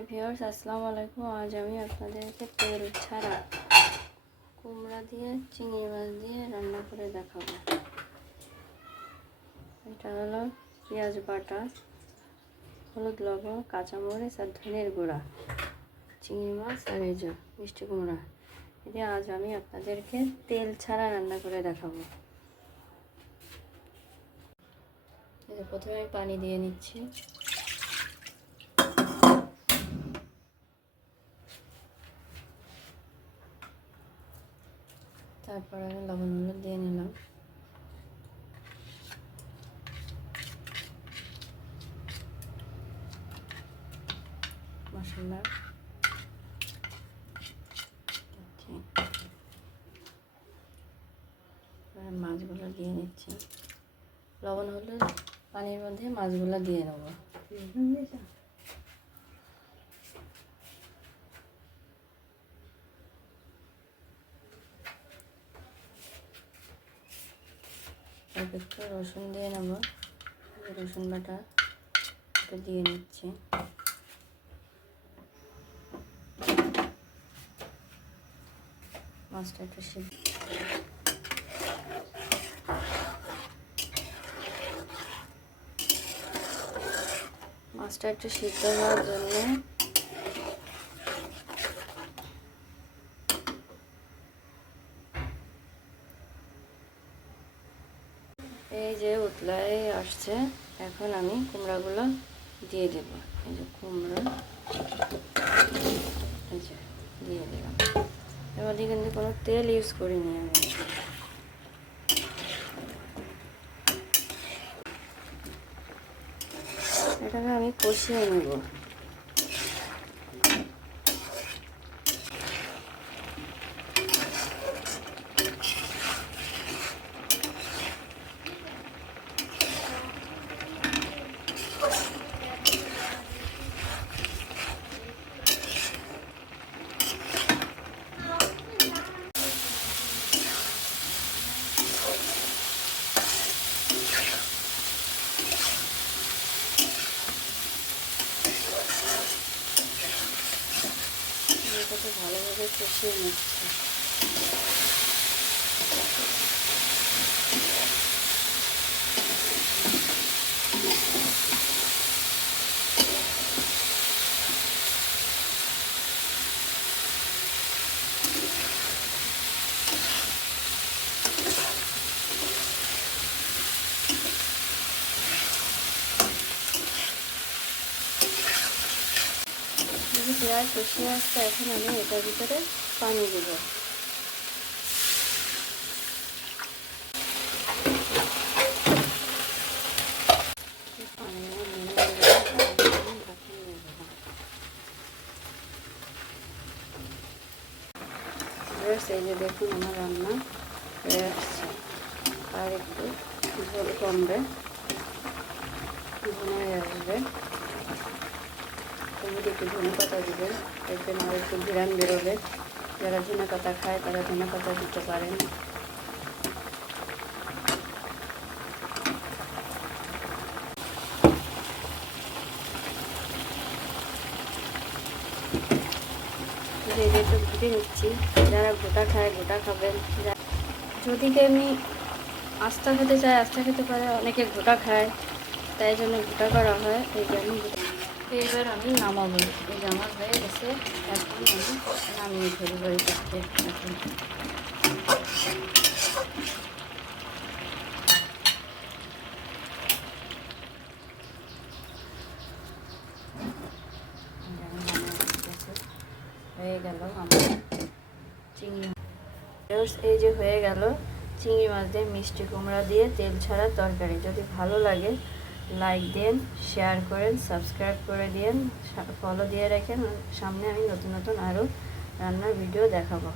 Hi viewers আসসালামু আলাইকুম আজ আমি আপনাদেরকে তেল ছাড়া কুমড়া দিয়ে, চিংড়ি মাছ দিয়ে রান্না করে দেখাবো। এটা হলো পেঁয়াজ বাটা, হলুদ লবণ, কাঁচামরিচ আর ধনের গুঁড়া। চিংড়ি মাছ আর এই মিষ্টি কুমড়া। এটা আজ আমি আপনাদেরকে তেল ছাড়া রান্না করে দেখাবো। প্রথমে আমি পানি দিয়ে নিচ্ছি। তারপর আমি লবণ দিয়ে নিলাম। মশলা। এবার মাছগুলো দিয়ে নিচ্ছি। লবণ হলুদ, পানির মধ্যে মাছগুলো দিয়ে নেব। অল্প একটু রসুন দিয়ে নেব। রসুন বাটা একটু দিয়ে নিচ্ছি। মাছটা একটু সিদ্ধ মাছটা একটু সিদ্ধ হওয়ার জন্য এই যে উতলায় আসছে, এখন আমি কুমড়াগুলো দিয়ে দেব। এই যে কুমড়া দিয়ে দিলাম। এবার কিন্তু কোনো তেল ইউজ করিনি আমি। এটাকে আমি কষিয়ে নেব। просочившимся. যদি পেঁয়াজ কষিয়ে আসতে এখন আমি এটার ভিতরে পানি দেব এই যে দেখুন আমার রান্না হয়ে আসছে আর একটু ঝোল কমবে একটু ধনে পাতা দিবেন দেখবেন আর একটু ঘিরান বেরোবে যারা ধনে পাতা খায় তারা ধনে পাতা দিতে পারেন। ভেজে নিচ্ছি। যারা গোটা খায় গোটা খাবেন। যদি এমনি আস্তা খেতে চায়, আস্তা খেতে পারে, অনেকে গোটা খায়, তাই জন্য গোটা করা হয়। এই জন্য এবার আমি নামাবো। এই যে হয়ে গেছে, এখন আমি নামিয়ে ফেলব এই করতে এখন। হয়ে গেল আমার চিংড়ি এই যে হয়ে গেল চিংড়ি মাছ দিয়ে মিষ্টি কুমড়া দিয়ে তেল ছাড়া তরকারি। যদি ভালো লাগে লাইক দেন শেয়ার করেন সাবস্ক্রাইব করে দিন ফলো দিয়ে রাখেন সামনে আমি নতুন নতুন আরও রান্নার ভিডিও দেখাবো।